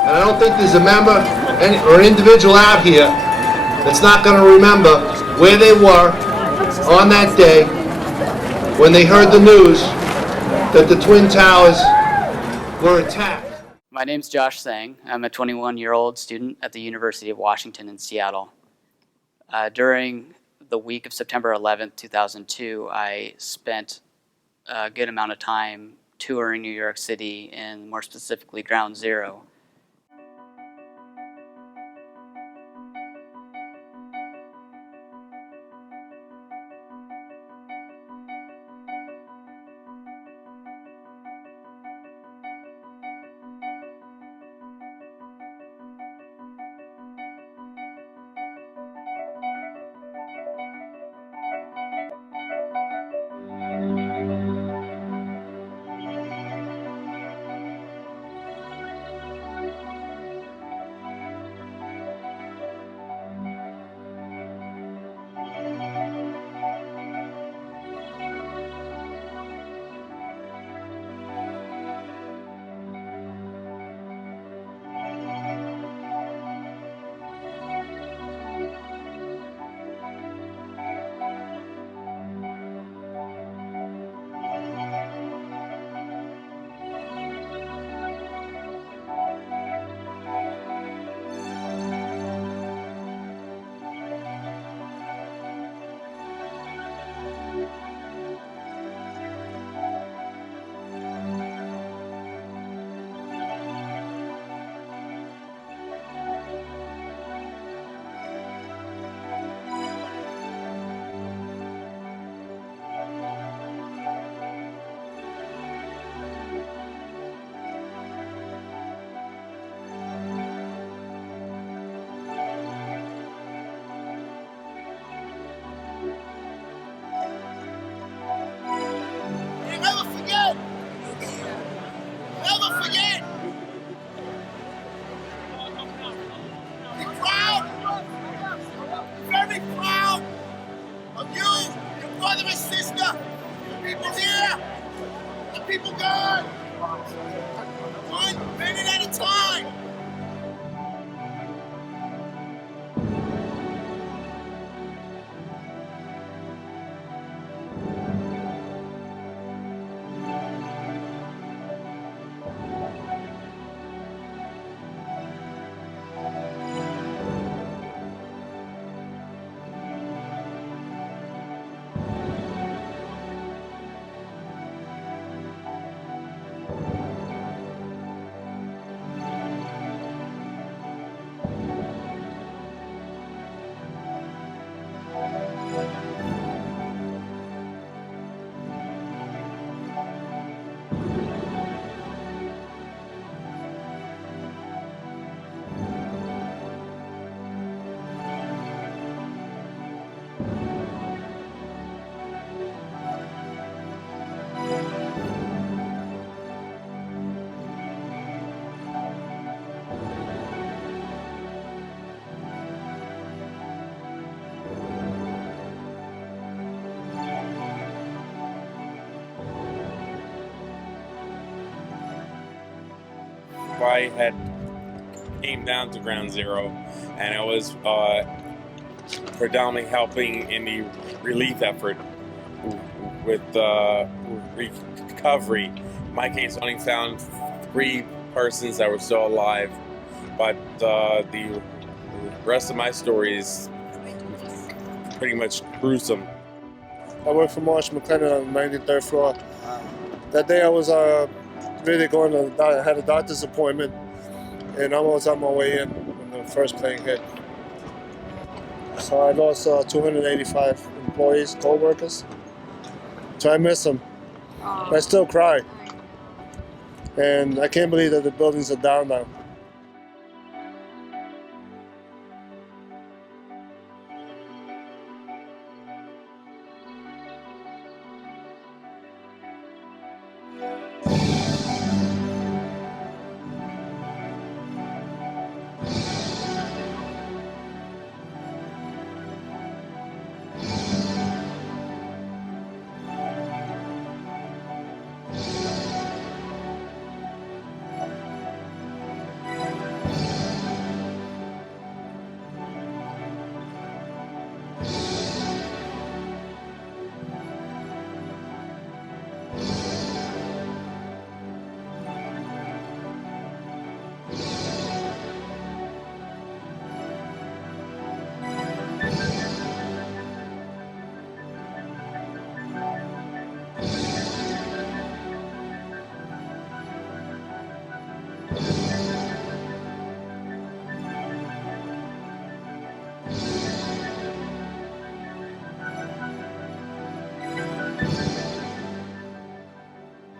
And I don't think there's a member or an individual out here that's not going to remember where they were on that day when they heard the news that the Twin Towers were attacked. My name's Josh Sang. I'm a 21-year-old student at the University of Washington in Seattle. During the week of September 11th, 2002, I spent a good amount of time touring New York City, and more specifically Ground Zero. Never forget. Be proud, very proud of you, your brother and sister, the people here, the people gone. One minute at a time. I had came down to Ground Zero, and I was predominantly helping in the relief effort with recovery. In my case, only found 3 persons that were still alive, but the rest of my story is pretty much gruesome. I work for Marsh McLennan on the 93rd floor. That day I was really going to, I had a doctor's appointment, and I was on my way in when the first plane hit. So I lost 285 employees, co-workers. So I miss them. I still cry. And I can't believe that the buildings are down now.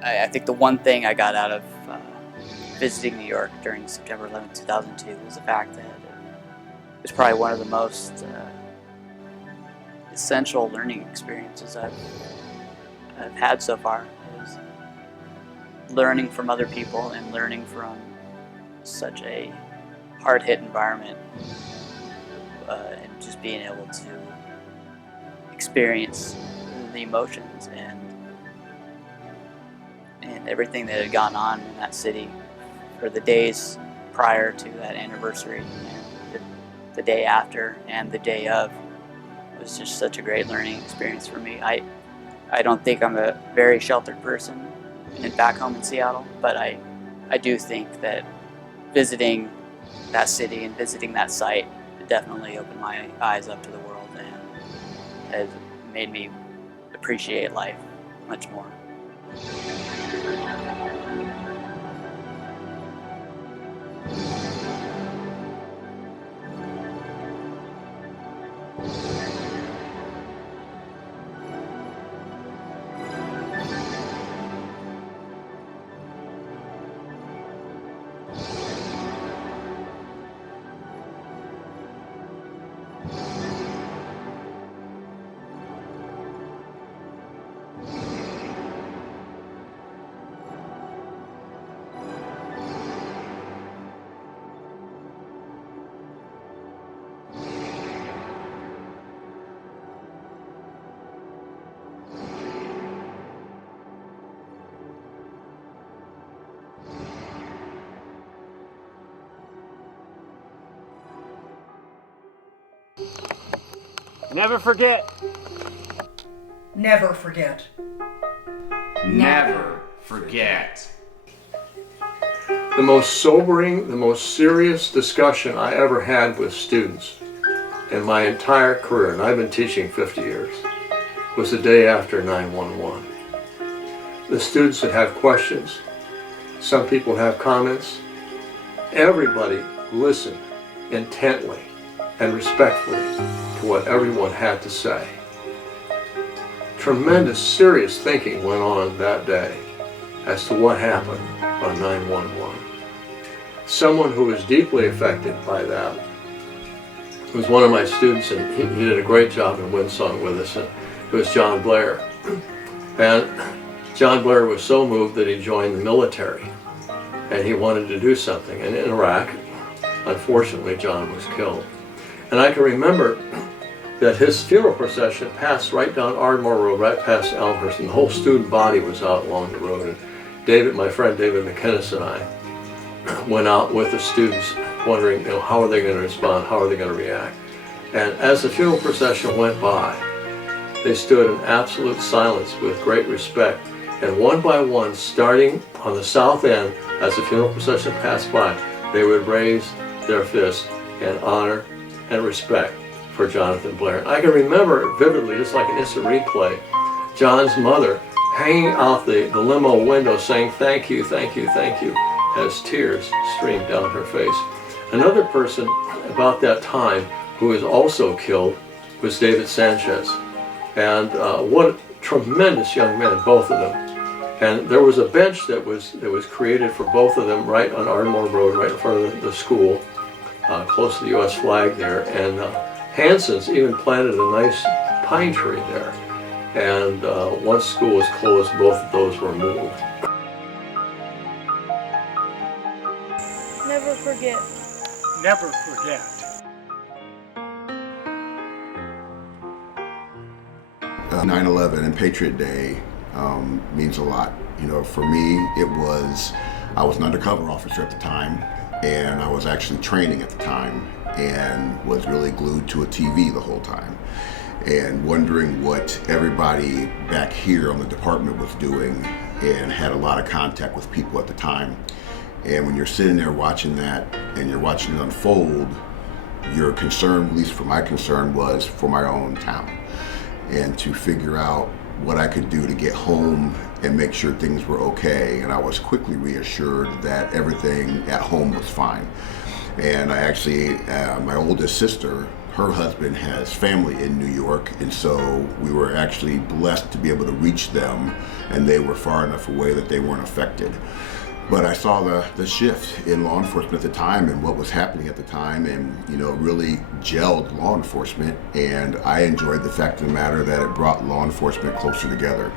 I think the one thing I got out of visiting New York during September 11, 2002 was the fact that it was probably one of the most essential learning experiences I've had so far. It was learning from other people and learning from such a hard-hit environment, and just being able to experience the emotions and everything that had gone on in that city for the days prior to that anniversary, and the day after and the day of. It was just such a great learning experience for me. I don't think I'm a very sheltered person back home in Seattle, but I do think that visiting that city and visiting that site definitely opened my eyes up to the world and has made me appreciate life much more. Never forget. Never forget. Never forget. The most sobering, the most serious discussion I ever had with students in my entire career, and I've been teaching 50 years, was the day after 9/11. The students would have questions. Some people would have comments. Everybody listened intently and respectfully to what everyone had to say. Tremendous, serious thinking went on that day as to what happened on 9/11. Someone who was deeply affected by that was one of my students, and he did a great job in Windsong with us. It was John Blair. And John Blair was so moved that he joined the military, and he wanted to do something. And in Iraq, unfortunately, John was killed. And I can remember that his funeral procession passed right down Ardmore Road, right past Elmhurst, and the whole student body was out along the road. And David, my friend David McInnes, and I went out with the students wondering, how are they going to respond, how are they going to react. And as the funeral procession went by, they stood in absolute silence with great respect. And one by one, starting on the south end, as the funeral procession passed by, they would raise their fist in honor and respect for Jonathan Blair. I can remember vividly, just like an instant replay, John's mother hanging out the limo window saying, "Thank you, thank you, thank you," as tears streamed down her face. Another person about that time who was also killed, was David Sanchez. And what tremendous young men, both of them. And there was a bench that was created for both of them right on Ardmore Road, right in front of the school, close to the U.S. flag there. And Hanson's even planted a nice pine tree there. And once school was closed, both of those were moved. Never forget. Never forget. 9/11 and Patriot Day means a lot. You know, for me, I was an undercover officer at the time, and I was actually training at the time, and was really glued to a TV the whole time, and wondering what everybody back here on the department was doing, and had a lot of contact with people at the time. And when you're sitting there watching that, and you're watching it unfold, your concern, at least for my concern, was for my own town, and to figure out what I could do to get home and make sure things were okay. And I was quickly reassured that everything at home was fine. And I actually, my oldest sister, her husband has family in New York, and so we were actually blessed to be able to reach them, and they were far enough away that they weren't affected. But I saw the shift in law enforcement at the time and what was happening at the time, and really gelled law enforcement. And I enjoyed the fact of the matter that it brought law enforcement closer together.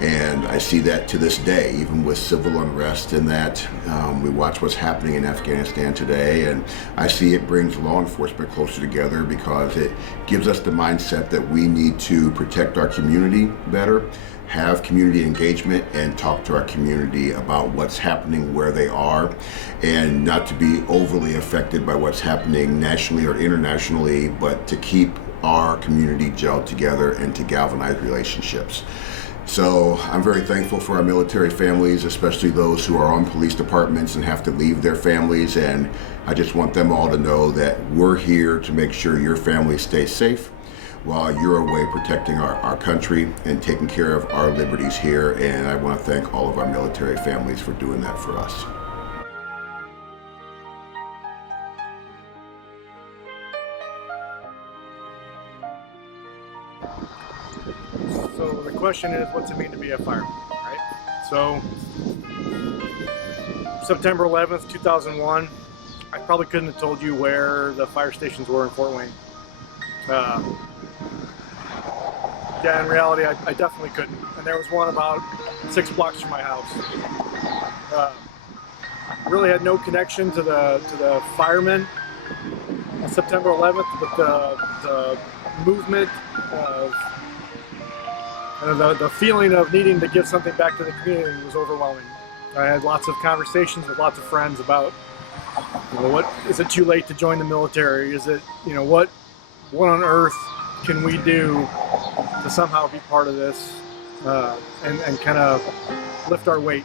And I see that to this day, even with civil unrest, and that we watch what's happening in Afghanistan today, and I see it brings law enforcement closer together because it gives us the mindset that we need to protect our community better, have community engagement, and talk to our community about what's happening where they are, and not to be overly affected by what's happening nationally or internationally, but to keep our community gelled together and to galvanize relationships. So I'm very thankful for our military families, especially those who are on police departments and have to leave their families, and I just want them all to know that we're here to make sure your family stays safe while you're away protecting our country and taking care of our liberties here. And I want to thank all of our military families for doing that for us. So the question is, what's it mean to be a fireman, right? So September 11th, 2001, I probably couldn't have told you where the fire stations were in Fort Wayne. Yeah, in reality, I definitely couldn't. And there was one about 6 blocks from my house. Really had no connection to the firemen on September 11th, but the movement of the feeling of needing to give something back to the community was overwhelming. I had lots of conversations with lots of friends about, what is it too late to join the military? Is it, what on earth can we do to somehow be part of this and kind of lift our weight,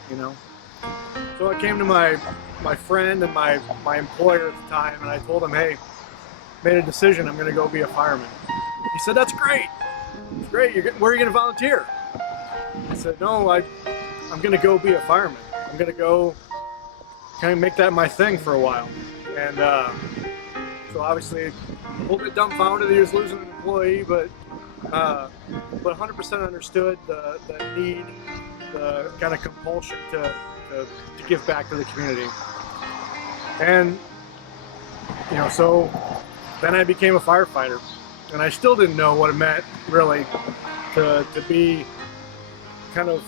So I came to my friend and my employer at the time, and I told him, hey, made a decision, I'm going to go be a fireman. He said, that's great. It's great. Where are you going to volunteer? I said, no, I'm going to go be a fireman. I'm going to go kind of make that my thing for a while. And so obviously a little bit dumbfounded he was losing an employee, but 100% understood the need, the kind of compulsion to give back to the community. And, so then I became a firefighter. And I still didn't know what it meant, really, to be kind of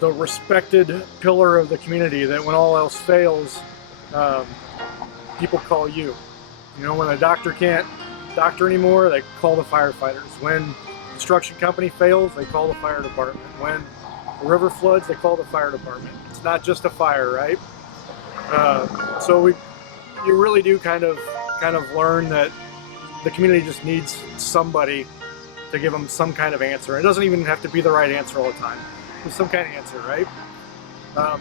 the respected pillar of the community, that when all else fails, people call you. When a doctor can't doctor anymore, they call the firefighters. When a construction company fails, they call the fire department. When a river floods, they call the fire department. It's not just a fire, right? So you really do kind of learn that the community just needs somebody to give them some kind of answer. It doesn't even have to be the right answer all the time. There's some kind of answer, right?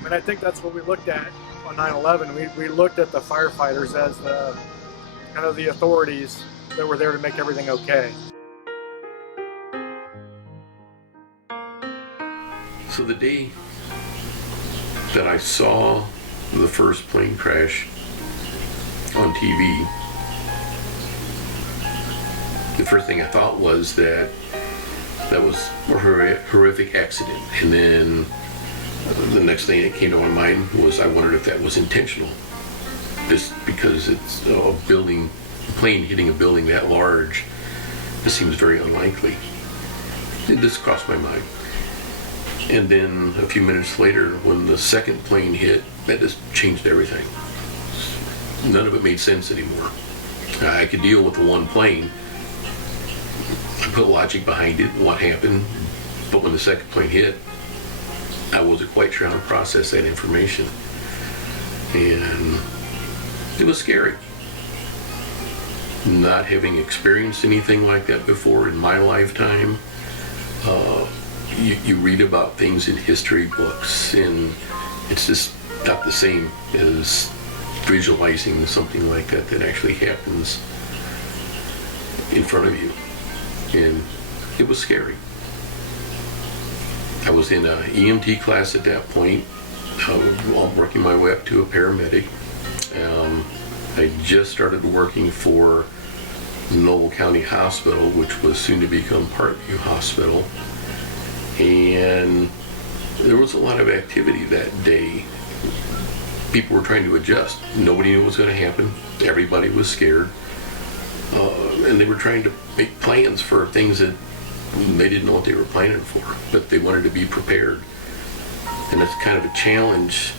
And I think that's what we looked at on 9/11. We looked at the firefighters as the kind of the authorities that were there to make everything okay. So the day that I saw the first plane crash on TV, The first thing I thought was that was a horrific accident. And then the next thing that came to my mind was I wondered if that was intentional. Just because it's a plane hitting a building that large, this seems very unlikely. This crossed my mind. And then a few minutes later, when the second plane hit, that just changed everything. None of it made sense anymore. I could deal with the one plane. I put logic behind it, what happened. But when the second plane hit, I wasn't quite sure how to process that information. And it was scary. Not having experienced anything like that before in my lifetime. You read about things in history books, and it's just not the same as visualizing something like that that actually happens in front of you. And it was scary. I was in an EMT class at that point, working my way up to a paramedic. I just started working for Noble County Hospital, which was soon to become Parkview Hospital. And there was a lot of activity that day. People were trying to adjust. Nobody knew what was going to happen. Everybody was scared. And they were trying to make plans for things that they didn't know what they were planning for, but they wanted to be prepared. And it's kind of a challenge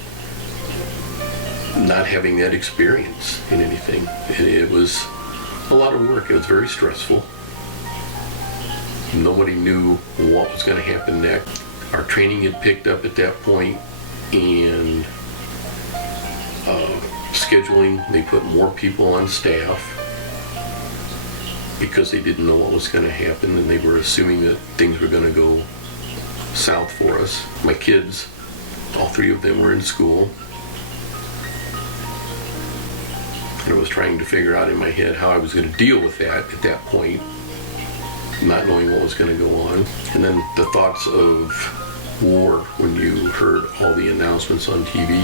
not having that experience in anything. And it was a lot of work. It was very stressful. Nobody knew what was going to happen next. Our training had picked up at that point, and scheduling, they put more people on staff because they didn't know what was going to happen, and they were assuming that things were going to go south for us. My kids, all three of them were in school. And I was trying to figure out in my head how I was going to deal with that at that point, not knowing what was going to go on. And then the thoughts of war, when you heard all the announcements on TV,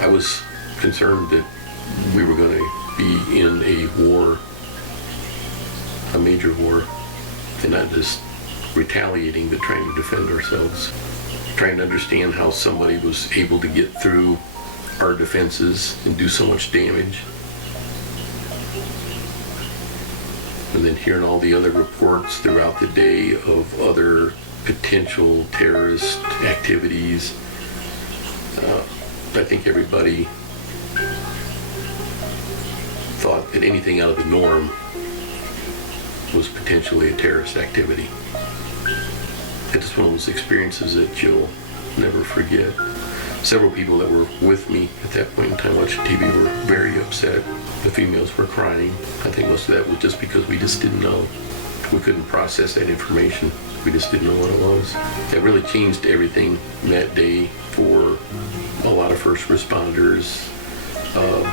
I was concerned that we were going to be in a war, a major war, and not just retaliating, but trying to defend ourselves. Trying to understand how somebody was able to get through our defenses and do so much damage. And then hearing all the other reports throughout the day of other potential terrorist activities. I think everybody thought that anything out of the norm was potentially a terrorist activity. It's just one of those experiences that you'll never forget. Several people that were with me at that point in time watching TV were very upset. The females were crying. I think most of that was just because we just didn't know. We couldn't process that information. We just didn't know what it was. It really changed everything that day for a lot of first responders,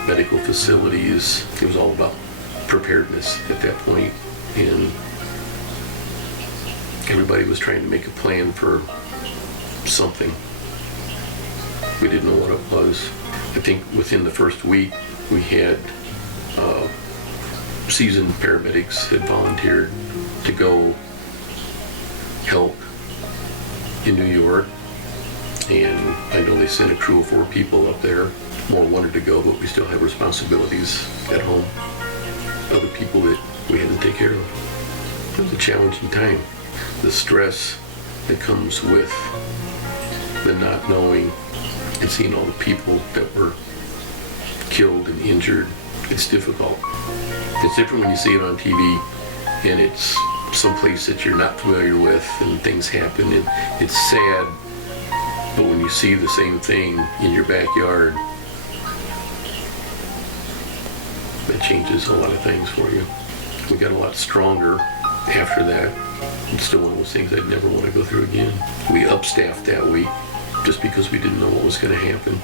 medical facilities. It was all about preparedness at that point, and everybody was trying to make a plan for something. We didn't know what it was. I think within the first week, we had seasoned paramedics had volunteered to go help in New York. And I know they sent a crew of 4 people up there. More wanted to go, but we still have responsibilities at home. Other people that we had to take care of. It was a challenging time. The stress that comes with the not knowing and seeing all the people that were killed and injured, it's difficult. It's different when you see it on TV and it's someplace that you're not familiar with and things happen and it's sad. But when you see the same thing in your backyard, that changes a lot of things for you. We got a lot stronger after that. It's still one of those things I'd never want to go through again. We upstaffed that week just because we didn't know what was going to happen.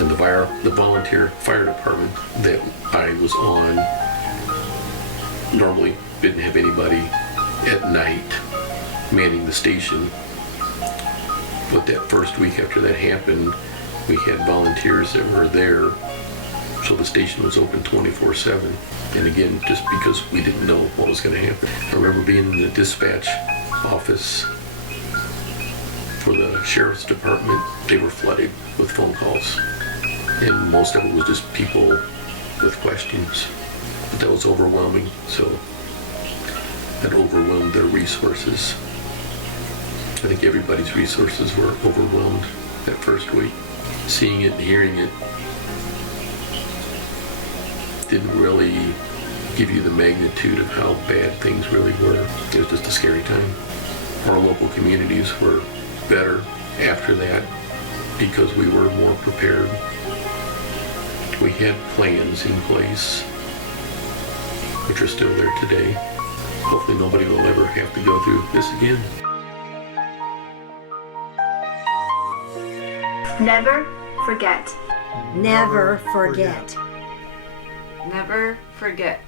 And the volunteer fire department that I was on normally didn't have anybody at night manning the station. But that first week after that happened, we had volunteers that were there So the station was open 24/7. And again, just because we didn't know what was going to happen. I remember being in the dispatch office for the sheriff's department. They were flooded with phone calls. And most of it was just people with questions. But that was overwhelming, so that overwhelmed their resources. I think everybody's resources were overwhelmed that first week. Seeing it and hearing it didn't really give you the magnitude of how bad things really were. It was just a scary time. Our local communities were better after that because we were more prepared. We had plans in place, which are still there today. Hopefully nobody will ever have to go through this again. Never forget. Never forget. Never forget.